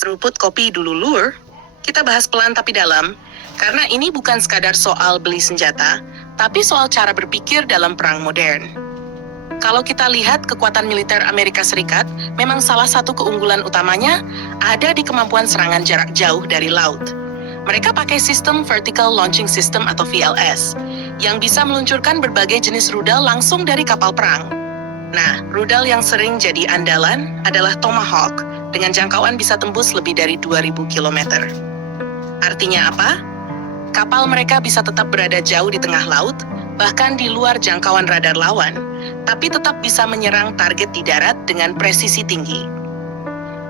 Seruput kopi dulu lur, kita bahas pelan tapi dalam, karena ini bukan sekadar soal beli senjata, tapi soal cara berpikir dalam perang modern. Kalau kita lihat kekuatan militer Amerika Serikat, memang salah satu keunggulan utamanya ada di kemampuan serangan jarak jauh dari laut. Mereka pakai sistem Vertical Launching System atau VLS, yang bisa meluncurkan berbagai jenis rudal langsung dari kapal perang. Nah, rudal yang sering jadi andalan adalah Tomahawk, dengan jangkauan bisa tembus lebih dari 2.000 km. Artinya apa? Kapal mereka bisa tetap berada jauh di tengah laut, bahkan di luar jangkauan radar lawan, tapi tetap bisa menyerang target di darat dengan presisi tinggi.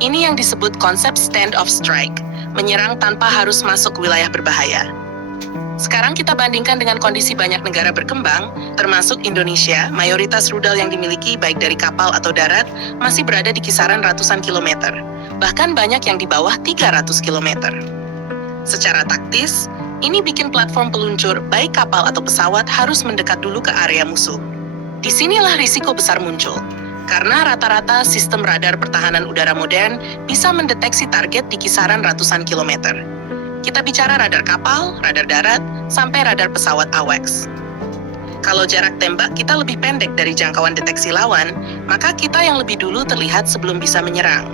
Ini yang disebut konsep stand-off strike, menyerang tanpa harus masuk ke wilayah berbahaya. Sekarang kita bandingkan dengan kondisi banyak negara berkembang, termasuk Indonesia, mayoritas rudal yang dimiliki baik dari kapal atau darat masih berada di kisaran ratusan kilometer, bahkan banyak yang di bawah 300 kilometer. Secara taktis, ini bikin platform peluncur baik kapal atau pesawat harus mendekat dulu ke area musuh. Disinilah risiko besar muncul, karena rata-rata sistem radar pertahanan udara modern bisa mendeteksi target di kisaran ratusan kilometer. Kita bicara radar kapal, radar darat, sampai radar pesawat AWACS. Kalau jarak tembak kita lebih pendek dari jangkauan deteksi lawan, maka kita yang lebih dulu terlihat sebelum bisa menyerang.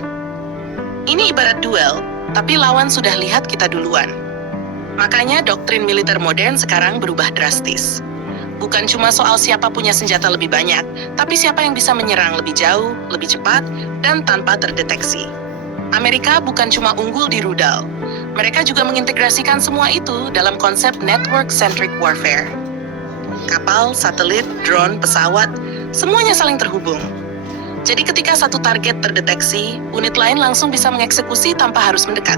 Ini ibarat duel, tapi lawan sudah lihat kita duluan. Makanya doktrin militer modern sekarang berubah drastis. Bukan cuma soal siapa punya senjata lebih banyak, tapi siapa yang bisa menyerang lebih jauh, lebih cepat, dan tanpa terdeteksi. Amerika bukan cuma unggul di rudal, mereka juga mengintegrasikan semua itu dalam konsep network-centric warfare. Kapal, satelit, drone, pesawat, semuanya saling terhubung. Jadi ketika satu target terdeteksi, unit lain langsung bisa mengeksekusi tanpa harus mendekat.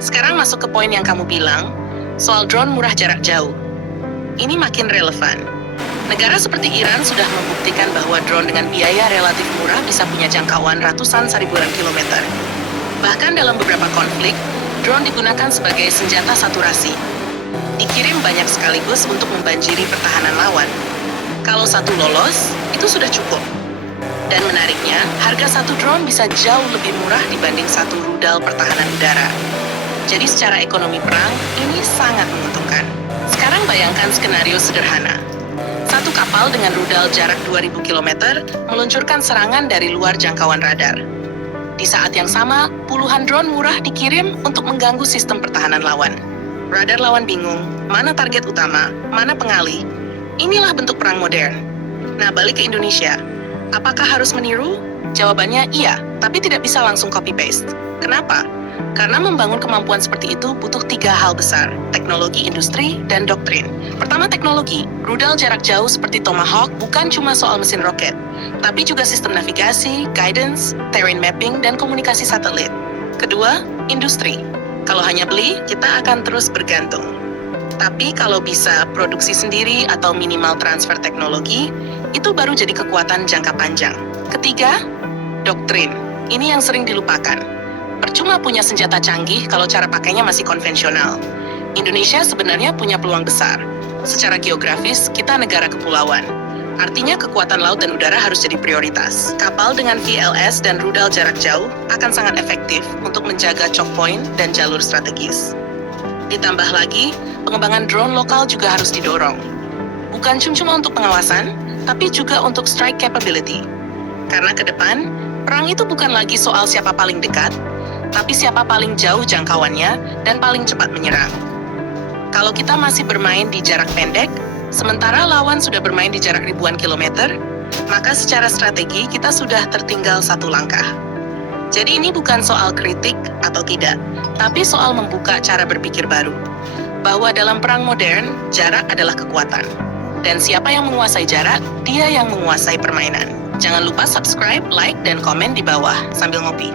Sekarang masuk ke poin yang kamu bilang, soal drone murah jarak jauh. Ini makin relevan. Negara seperti Iran sudah membuktikan bahwa drone dengan biaya relatif murah bisa punya jangkauan ratusan seribuan kilometer. Bahkan dalam beberapa konflik, drone digunakan sebagai senjata saturasi. Dikirim banyak sekaligus untuk membanjiri pertahanan lawan. Kalau satu lolos, itu sudah cukup. Dan menariknya, harga satu drone bisa jauh lebih murah dibanding satu rudal pertahanan udara. Jadi secara ekonomi perang, ini sangat menguntungkan. Sekarang bayangkan skenario sederhana. Satu kapal dengan rudal jarak 2.000 km meluncurkan serangan dari luar jangkauan radar. Di saat yang sama, puluhan drone murah dikirim untuk mengganggu sistem pertahanan lawan. Radar lawan bingung, mana target utama, mana pengalih. Inilah bentuk perang modern. Nah, balik ke Indonesia. Apakah harus meniru? Jawabannya iya, tapi tidak bisa langsung copy-paste. Kenapa? Karena membangun kemampuan seperti itu butuh 3 hal besar, teknologi, industri, dan doktrin. Pertama, teknologi. Rudal jarak jauh seperti Tomahawk bukan cuma soal mesin roket, tapi juga sistem navigasi, guidance, terrain mapping, dan komunikasi satelit. Kedua, industri. Kalau hanya beli, kita akan terus bergantung. Tapi kalau bisa produksi sendiri atau minimal transfer teknologi, itu baru jadi kekuatan jangka panjang. Ketiga, doktrin. Ini yang sering dilupakan. Percuma punya senjata canggih kalau cara pakainya masih konvensional. Indonesia sebenarnya punya peluang besar. Secara geografis, kita negara kepulauan. Artinya kekuatan laut dan udara harus jadi prioritas. Kapal dengan VLS dan rudal jarak jauh akan sangat efektif untuk menjaga choke point dan jalur strategis. Ditambah lagi, pengembangan drone lokal juga harus didorong. Bukan cuma untuk pengawasan, tapi juga untuk strike capability. Karena ke depan, perang itu bukan lagi soal siapa paling dekat, tapi siapa paling jauh jangkauannya dan paling cepat menyerang. Kalau kita masih bermain di jarak pendek, sementara lawan sudah bermain di jarak ribuan kilometer, maka secara strategi kita sudah tertinggal satu langkah. Jadi ini bukan soal kritik atau tidak, tapi soal membuka cara berpikir baru. Bahwa dalam perang modern, jarak adalah kekuatan. Dan siapa yang menguasai jarak, dia yang menguasai permainan. Jangan lupa subscribe, like, dan komen di bawah sambil ngopi.